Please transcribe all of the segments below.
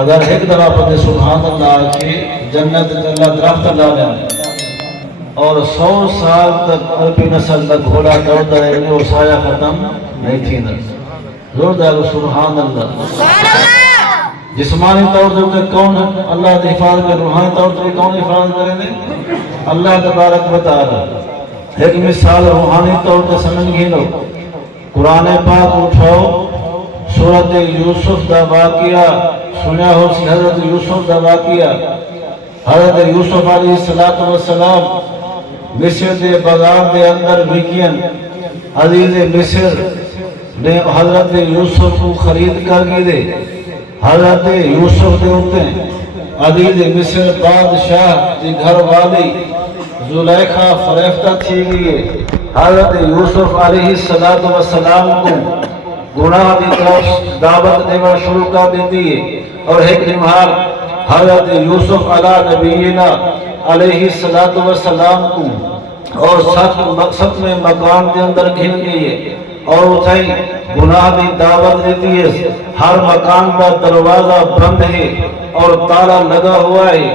اگر ایک دفعہ پڑھے سبحان اللہ کی جنت اللہ درخت ڈالیں اور 100 سال تک عربی نسل تک گھوڑا دوڑتا رہے اور سایہ ختم نہیں تھی نا زوردار سبحان اللہ۔ جسمانی طور سے کون اللہ کی حفاظت کرے، روحانی طور سے کون حفاظت کریں گے؟ اللہ تبارک و تعالی۔ ایک مثال روحانی طور پر سمجھ گئی لو، قرآن پاک اٹھاؤ، سورۃ یوسف دا واقعہ سنیا ہو سی، حضرت یوسف دا واقعہ۔ حضرت یوسف علیہ السلام مصر دے بازار دے اندر وکین، عزیز مصر نے حضرت یوسف کو خرید کر گئی دے، حضرت یوسف دے ہوتے ہیں عزیز مصر بادشاہ کی گھر والی زلیخا فریفتہ تھی گئی۔ حضرت یوسف علیہ السلام کو گناہ دی طرف دعوت دینا شروع کر دیتی ہے، اور ایک نمحال حضرت یوسف علیہ نبینا علیہ السلام کو اور سب میں مکان کے اندر گھن گئی ہے اور اتھائی گناہ دی دعوت دیتی ہے۔ ہر مکان کا دروازہ بند ہے اور تالا لگا ہوا ہے۔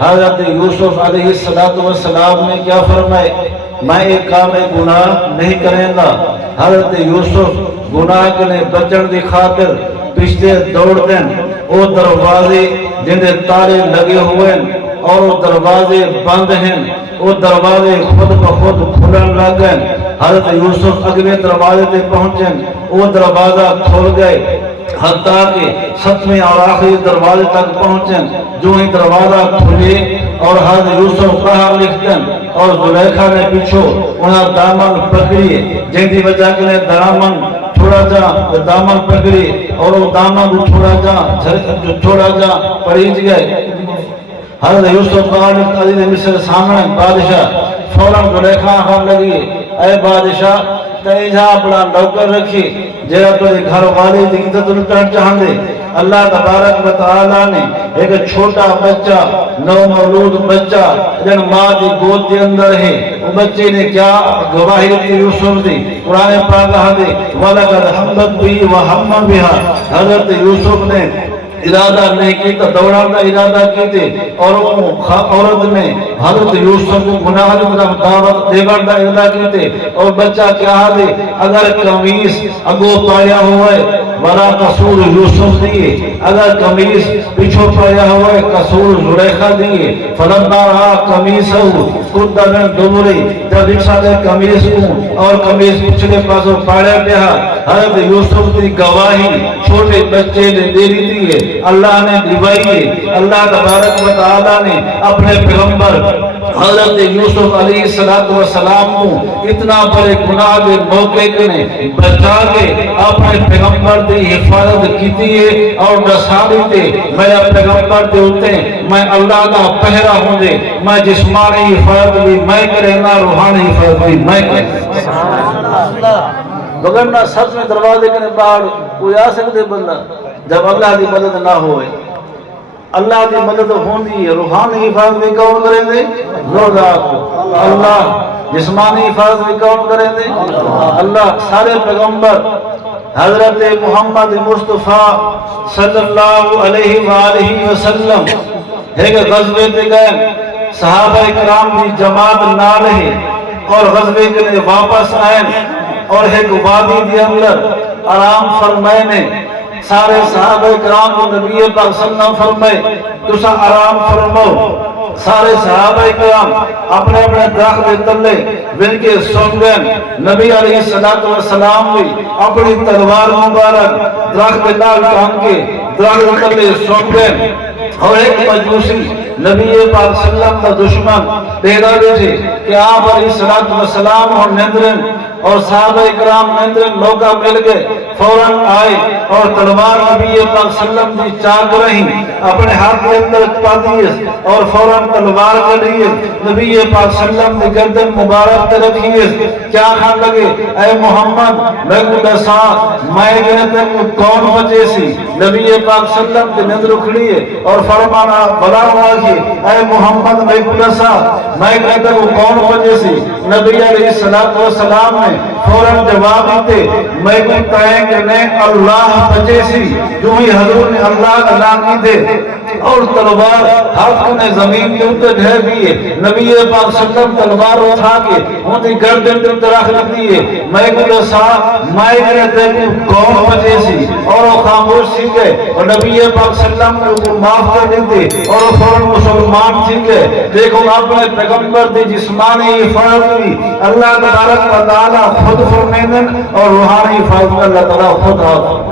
حضرت یوسف علیہ السلام نے کیا فرمائے؟ میں ایک کام گناہ نہیں کریں گا۔ حضرت یوسف گناہ کے لئے بچن دی خاطر پچھتے دوڑ دیں، وہ دروازے جن تالے لگے ہوئے اور وہ دروازے بند ہیں، وہ دروازے خود بخود کھلن لگ گئے۔ حضرت یوسف اگلے دروازے تے پہنچیں، وہ دروازہ کھل گئے، حتیٰ کہ 7ویں اور آخری دروازے تک پہنچیں۔ جو ہی دروازہ کھلے اور حضرت یوسف باہر لکھتیں اور زلیخا نے پیچھو انہاں دامن پکڑی، جن دی وجہ کے لئے تھوڑا جا دامن پکڑی اور وہ دامن تھوڑا جا پریج گئے۔ حضرت یوسف عزیز مصر سامنے بادشاہ فوراً زلیخا آخر لگی، اے بادشاہ تیجا اپنا نوکر رکھی جیرا تو گھر والے دی عزت لٹن چاہندے۔ اللہ تبارک و تعالیٰ نے ایک چھوٹا بچہ، نو مولود بچہ جن ماں دی گود کے اندر ہے، وہ بچے نے کیا گواہی دی یوسف دی؟ قرآن پاک دے وَلَقَدْ حَمَّتْ بِهِ وَحَمَّ بِهَا۔ حضرت یوسف نے ارادہ نہیں کی تو دوڑان کا ارادہ کی تھے، اور عورت نے حضرت یوسف کو گناہ کی طرف دعوت دیوان کا ارادہ کی تھے، اور بچہ کیا دے؟ اگر قمیص اگو پایا ہوا ہے ورا قصور یوسف دیئے، اگر قمیص پیچھو پایا ہوا ہے قصور زلیخا دیئے۔ فلما رہا قمیصہ قد من دبر، جب رکشا دے قمیص کو اور قمیص پچھلے پاسوں پاڑے پیا، حضرت یوسف دی گواہی چھوٹے بچے نے دے دی ہے، اللہ نے دیوائی ہے۔ اللہ تبارک و تعالیٰ نے اپنے پیغمبر حضرت یوسف علیہ السلام کو اتنا بڑے گناہ دے موقع نے بچا کے اپنے پیغمبر دی حفاظت کیتی ہے، اور نصاری تے میرا پیغمبر دے ہوتے ہیں میں اللہ کا پہرا ہوں دے، میں جسمانی حفاظت بھی میں کرے نا روحانی حفاظت بھی میں کرے۔ بگرنا سب میں دروازے کے باہر کوئی آ سکتے بندہ جب اللہ کی مدد نہ ہوئے۔ اللہ کی مدد ہوندی ہے، روحانی حفاظت بھی کون کریں دے؟ زوردار اللہ۔ جسمانی حفاظت بھی کون کریں دے؟ اللہ۔ سارے پیغمبر حضرت محمد مصطفیٰ صلی اللہ علیہ وآلہ وسلم ایک غزوے تے گئے، صحابہ کرام کی جماعت نہ رہے اور غزوے کے لئے واپس آئے، اور ایک وادی دی اندر آرام فرمائے نے سارے صحابہ کرام کو نبی پاک صلی اللہ علیہ وسلم فرمائے تسا آرام فرماؤ۔ سارے صحابہ کرام اپنے اپنے درخت دے تلے بن کے سن گئے۔ نبی علیہ السلام بھی اپنی تلوار مبارک درخت دے نال ٹان کے درخت تلے سن گئے، اور ایک مجوسی نبی پاک صلی اللہ علیہ وسلم دشمن پیدا دیجھے کہ آپ علیہ السلام اور نندرن اور صحابہ اکرام نندرن موقع مل گئے، فوراً آئے اور تلوار نبی پاک صلی اللہ علیہ وسلم دی چاک رہی اپنے ہاتھ کے اندر پاتیس، اور فوراً تلوار کریے نبی پاک صلی اللہ علیہ وسلم دی گردن مبارک ترکھیس۔ کیا کھان لگے؟ اے محمد میں کو دسا میں گرتے کون بچے سی؟ نبی پاک صلی اللہ علیہ وسلم دی نندر اکھڑیے اور فرمانا بلا واجی اے محمد میں کو دسا میں گرتے کون بچے سی؟ نبی علیہ السلام نے فوراً جواب دیتے میں بتائیں کہ نے اللہ بچے سی جو ہی حضور نے اللہ اعلان کی دے اور تلوار ہاتھ نے زمین کے اوپر ڈھہ دیے نبی پاک صلی اللہ علیہ وسلم تلوار اٹھا کے ان کی گردن پر درخت رکھ دیے میں کو صاحب میں کہتے قوم بچے سی اور وہ خاموش سی گئے اور نبی پاک صلی اللہ علیہ وسلم کو معاف کر دیتے اور وہ فوراً مسلمان سی گئے دیکھو اپنے پیغمبر دی جسمانی حفاظت بھی اللہ تبارک و تعالی خود فرمائیں اور روحانی حفاظت اللہ تعالی خود